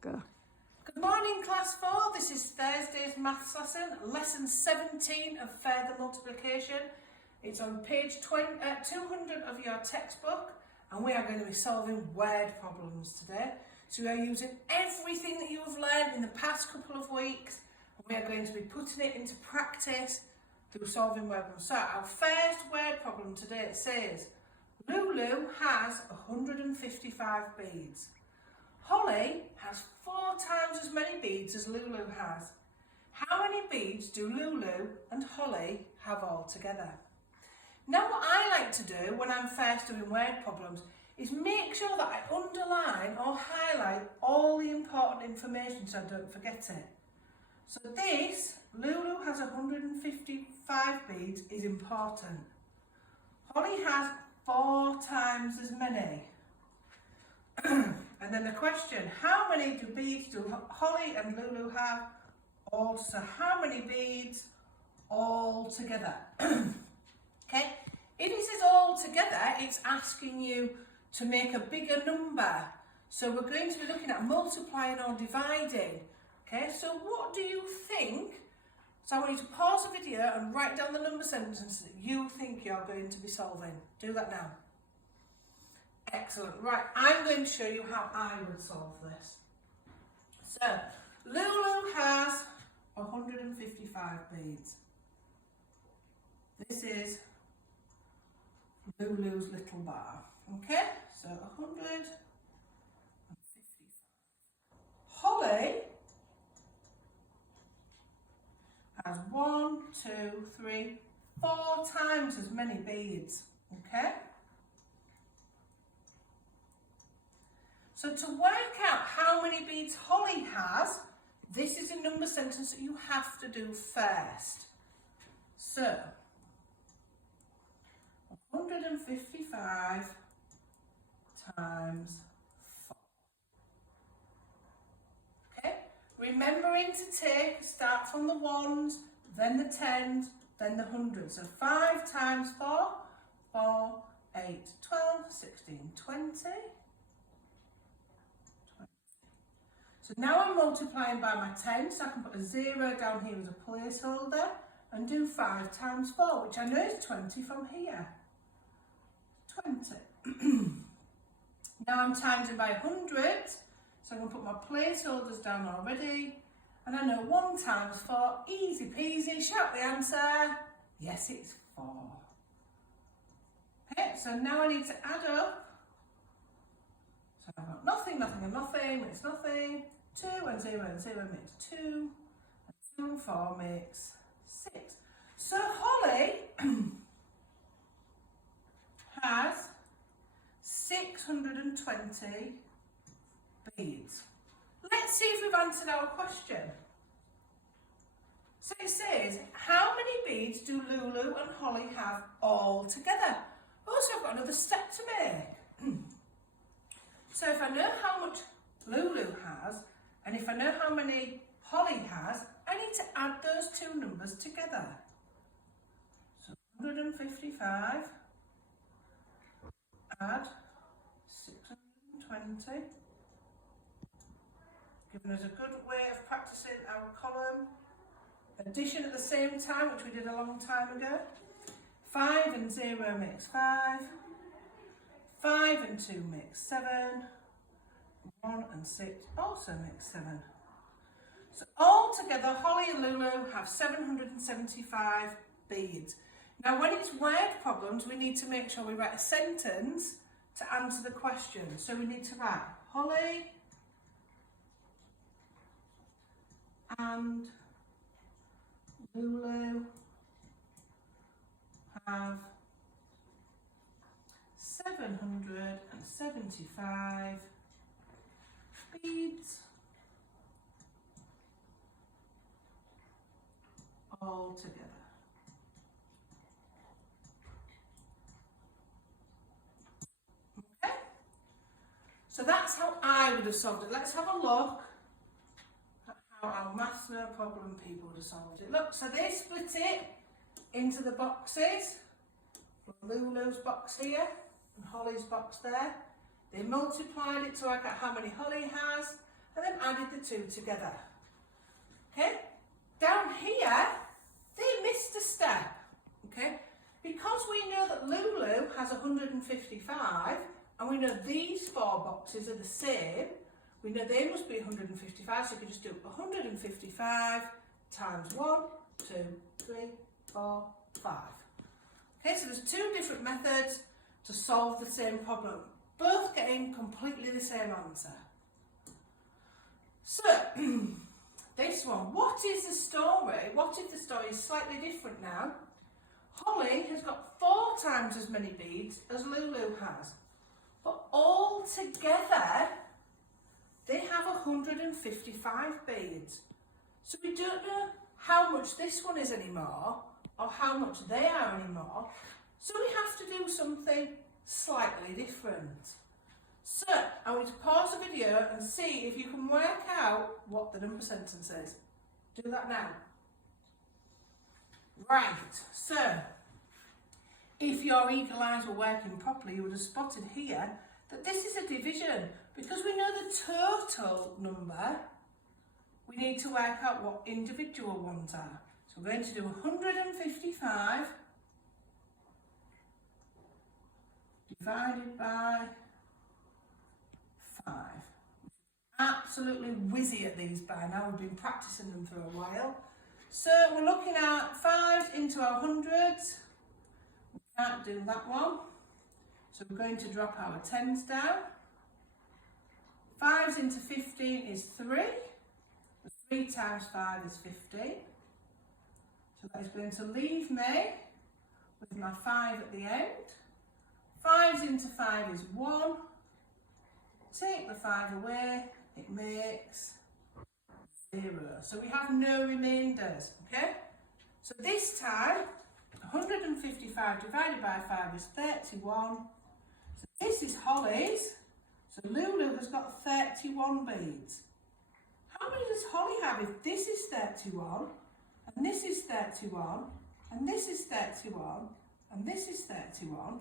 Go. Good morning, Class 4. This is Thursday's maths lesson 17 of further multiplication. It's on page 200 of your textbook, and we are going to be solving word problems today. So we are using everything that you have learned in the past couple of weeks, and we are going to be putting it into practice through solving word problems. So our first word problem today says, Lulu has 155 beads. Holly has 4 times as many beads as Lulu has. How many beads do Lulu and Holly have all together? Now what I like to do when I'm first doing word problems is make sure that I underline or highlight all the important information so I don't forget it. So this, Lulu has 155 beads, is important. Holly has 4 times as many. And then the question, how many beads do Holly and Lulu have? So how many beads all together? Okay, if it says all together, it's asking you to make a bigger number. So we're going to be looking at multiplying or dividing. Okay, so what do you think? So I want you to pause the video and write down the number sentences that you think you're going to be solving. Do that now. Excellent. Right, I'm going to show you how I would solve this. So, Lulu has 155 beads. This is Lulu's little bar. Okay, so 155. Holly has 1, 2, 3, 4 times as many beads. Okay. So to work out how many beads Holly has, this is a number sentence that you have to do first. So, 155 times 4. Okay, remembering to start from the ones, then the tens, then the hundreds. So 5 times 4, 4, 8, 12, 16, 20. So now I'm multiplying by my 10, so I can put a 0 down here as a placeholder and do 5 times 4, which I know is 20 from here. 20. Now I'm timesing by 100, so I'm going to put my placeholders down already. And I know 1 times 4, easy peasy, shout the answer. Yes, it's 4. Okay, so now I need to add up. So I've got nothing, nothing and nothing makes nothing. 2 and 0 and 0 makes 2. And 2 and 4 makes 6. So Holly has 620 beads. Let's see if we've answered our question. So it says, how many beads do Lulu and Holly have all together? Also, I've got another step to make. So if I know how much Lulu has, and if I know how many Holly has, I need to add those two numbers together. So 155, add 620, giving us a good way of practicing our column addition at the same time, which we did a long time ago. 5 and 0 makes 5. 5 and 2 makes 7. 1 and 6 also makes 7. So all together, Holly and Lulu have 775 beads. Now when it's word problems, we need to make sure we write a sentence to answer the question. So we need to write Holly and Lulu have 775 beads all together. Okay, so that's how I would have solved it. Let's have a look at how our Maths No Problem people would have solved it. Look, so they split it into the boxes. Lulu's box here and Holly's box there. They multiplied it to work out how many Holly has, and then added the two together. Okay? Down here, they missed a step. Okay? Because we know that Lulu has 155, and we know these four boxes are the same, we know they must be 155, so you can just do 155 times 1, 2, 3, 4, 5. Okay, so there's two different methods to solve the same problem, both getting completely the same answer. So, this one, what is the story? What if the story is slightly different now? Holly has got 4 times as many beads as Lulu has, but all together they have 155 beads. So we don't know how much this one is anymore, or how much they are anymore, so we have to do something slightly different. So I want you to pause the video and see if you can work out what the number sentence is. Do that now. Right, so if your eagle eyes were working properly, you would have spotted here that this is a division. Because we know the total number, we need to work out what individual ones are. So we're going to do 155 divided by 5. Absolutely whizzy at these by now. We've been practicing them for a while. So we're looking at 5s into our hundreds. We can't do that one. So we're going to drop our 10s down. 5s into 15 is 3. 3 times 5 is 15. So that is going to leave me with my 5 at the end. 5s into 5 is 1. Take the 5 away, it makes 0. So we have no remainders, okay? So this time, 155 divided by 5 is 31. So this is Holly's. So Lulu has got 31 beads. How many does Holly have if this is 31, and this is 31, and this is 31, and this is 31?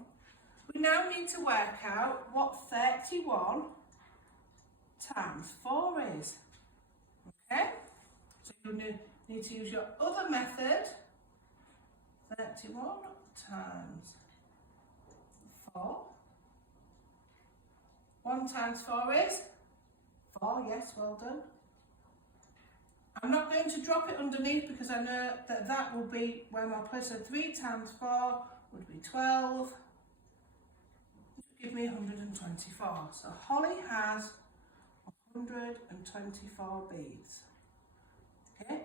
We now need to work out what 31 times 4 is. Okay? So you need to use your other method. 31 times 4. 1 times 4 is 4, yes, well done. I'm not going to drop it underneath because I know that that will be where my place. So 3 times 4 would be 12. Give me 124. So Holly has 124 beads. Okay?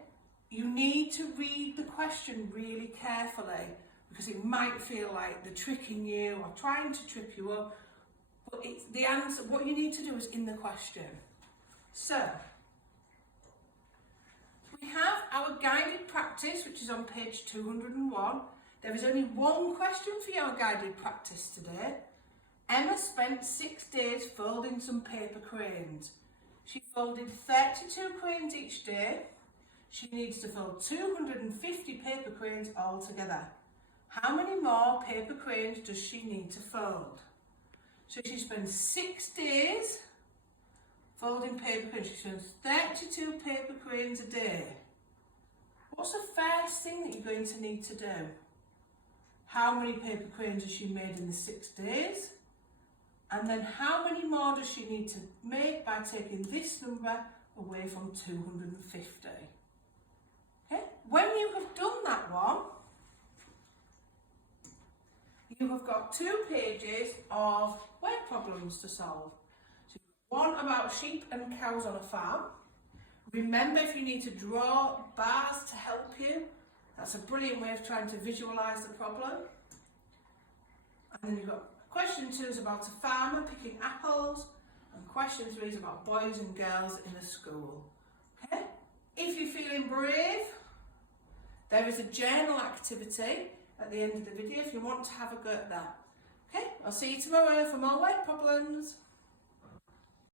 You need to read the question really carefully because it might feel like they're tricking you or trying to trip you up. But it's the answer, what you need to do is in the question. So, we have our guided practice, which is on page 201. There is only one question for your guided practice today. Emma spent 6 days folding some paper cranes. She folded 32 cranes each day. She needs to fold 250 paper cranes altogether. How many more paper cranes does she need to fold? So she spends 6 days folding paper cranes. She spends 32 paper cranes a day. What's the first thing that you're going to need to do? How many paper cranes has she made in the 6 days? And then how many more does she need to make by taking this number away from 250? Okay? When you have done that one, you have got 2 pages of word problems to solve. So one about sheep and cows on a farm. Remember, if you need to draw bars to help you, that's a brilliant way of trying to visualise the problem. And then you've got question 2 is about a farmer picking apples, and question 3 is about boys and girls in a school. Okay? If you're feeling brave, there is a journal activity at the end of the video if you want to have a go at that. Okay? I'll see you tomorrow for more word problems.